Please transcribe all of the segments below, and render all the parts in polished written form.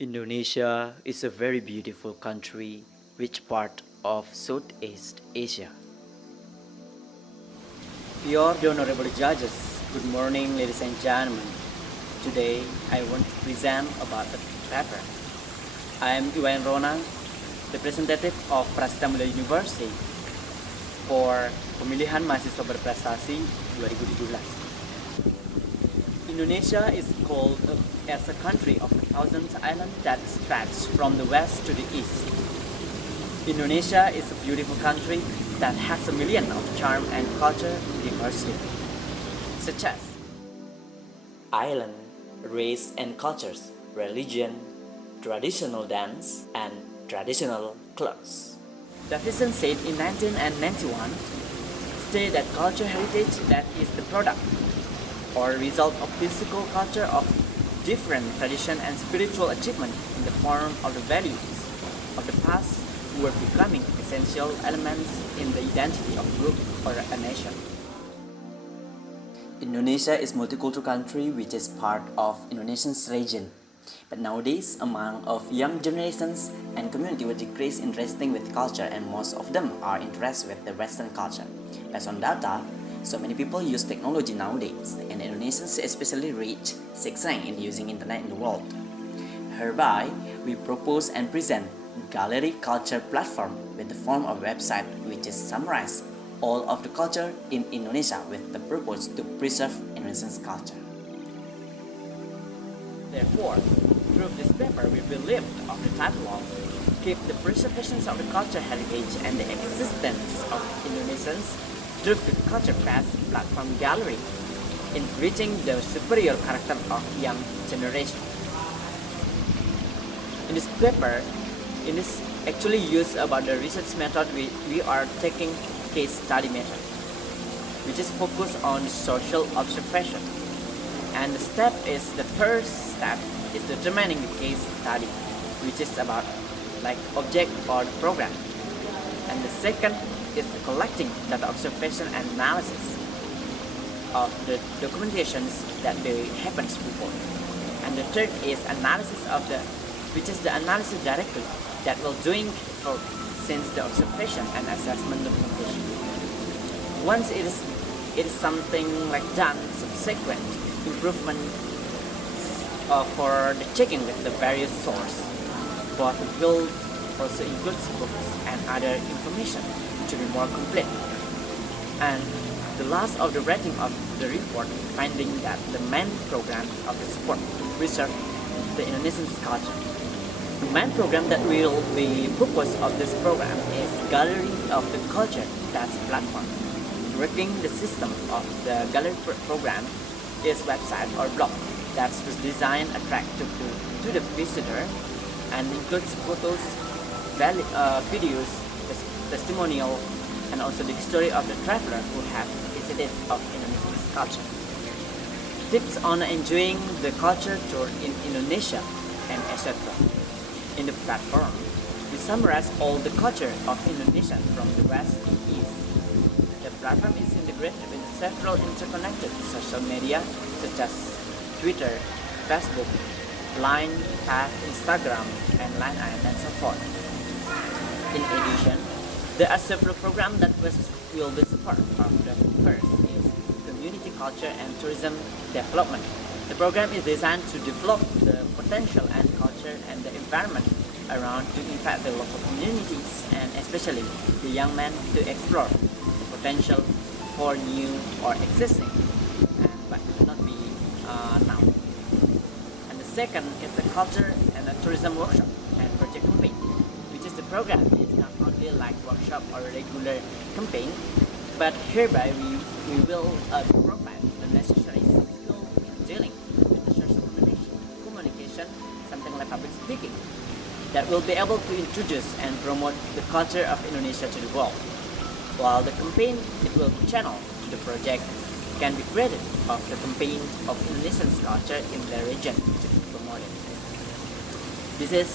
Indonesia is a very beautiful country, which part of Southeast Asia. Your honorable judges, good morning, ladies and gentlemen. Today, I want to present about the paper. I am Wayan, representative of Prasetiya University for Pemilihan Mahasiswa Berprestasi 2017. Indonesia is called as a country of a thousand islands that stretch from the west to the east. Indonesia is a beautiful country that has a million of charm and culture diversity, such as island, race and cultures, religion, traditional dance, and traditional clothes. Davidson said in 1991, state that culture heritage that is the product or result of physical culture of different tradition and spiritual achievement in the form of the values of the past who were becoming essential elements in the identity of a group or a nation. Indonesia is a multicultural country which is part of Indonesian's region. But nowadays, among of young generations and community will decrease interesting with culture, and most of them are interested with the Western culture. Based on data, so many people use technology nowadays, and Indonesians especially reach 6th rank in using internet in the world. Hereby, we propose and present Gallery Culture Platform with the form of website which is summarize all of the culture in Indonesia with the purpose to preserve Indonesian's culture. Therefore, through this paper we will lift of the title of Keep the Preservation of the Culture Heritage and the Existence of Indonesians through the Culture Path Platform Gallery in reaching the superior character of young generation. In this paper, it is actually used about the research method we are taking case study method, which is focused on social observation. And the first step is determining the case study, which is about like object or program. And the second is collecting data observation and analysis of the documentations that happens before. And the third is analysis of which is the analysis directly that will doing for since the observation and assessment documentation. Once it is something like done, subsequent improvement for the checking with the various source, but it will also include books and other information to be more complete. And the last of the rating of the report finding that the main program of the support to preserve the Indonesian culture. The main program that will be purpose of this program is Gallery of the Culture That's platform. Working the system of the gallery program is website or blog that was designed attractive to the visitor and includes photos, videos, testimonial, and also the history of the traveler who have visited of Indonesian culture. Tips on enjoying the culture tour in Indonesia and etc. In the platform, we summarize all the culture of Indonesia from the west to east. The platform is integrated with several interconnected social media such as Twitter, Facebook, Line, Instagram, and Line and so forth. In addition, there are several programs that will be support of. The first is Community Culture and Tourism Development. The program is designed to develop the potential and culture and the environment around to impact the local communities and especially the young men to explore the potential for new or existing, but not be now. And the second is the Culture and the Tourism Workshop and Project Campaign, which is the program is not only like workshop or regular campaign, but hereby we will provide the necessary skill in dealing with the social communication, something like public speaking, that will be able to introduce and promote the culture of Indonesia to the world. While the campaign it will channel to the project can be created of the campaign of Indonesian culture in the region to be promoted. This is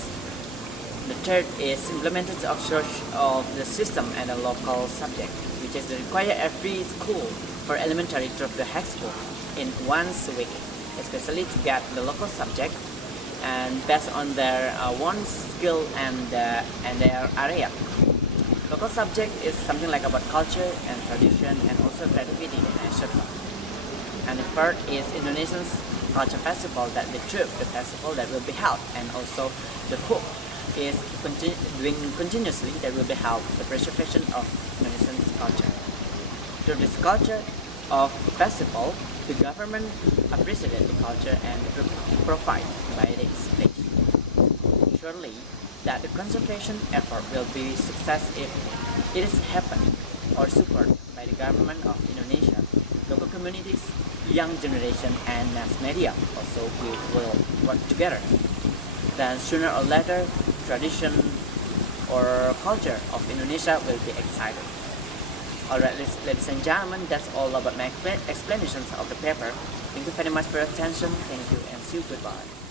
the third is implementation of the system and a local subject, which is required every school for elementary through the high school in once a week, especially to get the local subject and based on their own skill and their area. Local subject is something like about culture and tradition and also creativity, etc. And the third is Indonesian's culture festival, that the trip, the festival that will be held, and also the hope is doing continuously that will be held, the preservation of Indonesian's culture. Through this culture of festival, the government appreciates the culture and provide by its stage. Surely that the conservation effort will be success if it is happening or supported by the government of Indonesia, local communities, young generation and mass media also will work together. Then sooner or later, tradition or culture of Indonesia will be excited. Alright, ladies and gentlemen, that's all about my explanations of the paper. Thank you very much for your attention. Thank you and see you goodbye.